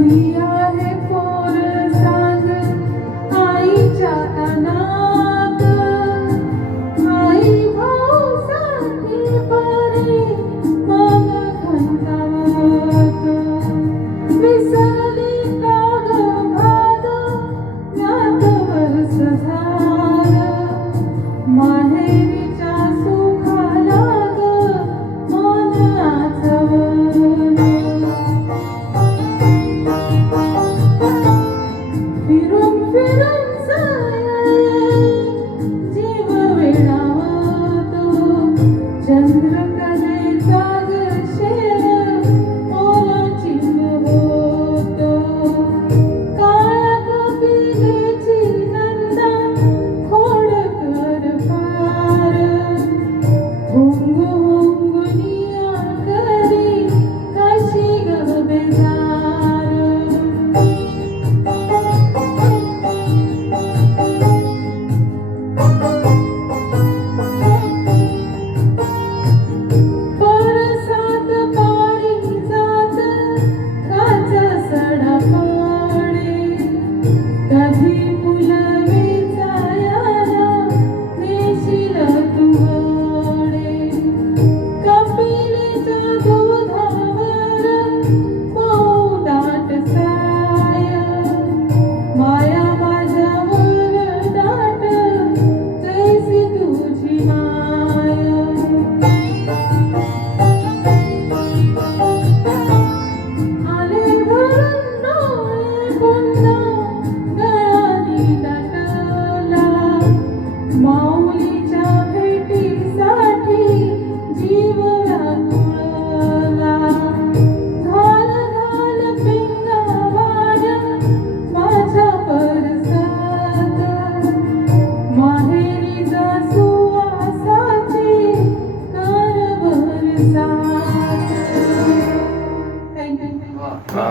तुझी आहे पोर सांग आईच्या अनाथ, आई भाऊ साठी परे मग खंतावत. विसरली का ग भाद यात वर्ष झालं, माहेरीच्या सुखाला ग मन आचवलं. फिरून फिरून जाये जीव वेडावतो, चंद्रकलेचा ग शेर ओला चिंब होतो. काळ्या कपिलेची नंदा खोडकर पार, होंग होंगुनिया करी कशी ग बेजार. परसात पारिजात काचा सडा पडे, कधी फुलवे चायाला नेशील तू वडे. कपिलेच्या दुधावर मऊ दाट साय, माया माझ्यावर दाट जैसी तुझी माय. आले भरून डोळे पुन्हा गळानी दाटला, माऊलीच्या भेटीसाठी जीव व्याकुळला. घाल घाल पिंगा वाऱ्या माझ्या परसात, माहेरीचा सुवासाची कर बरसात. थँक्यू.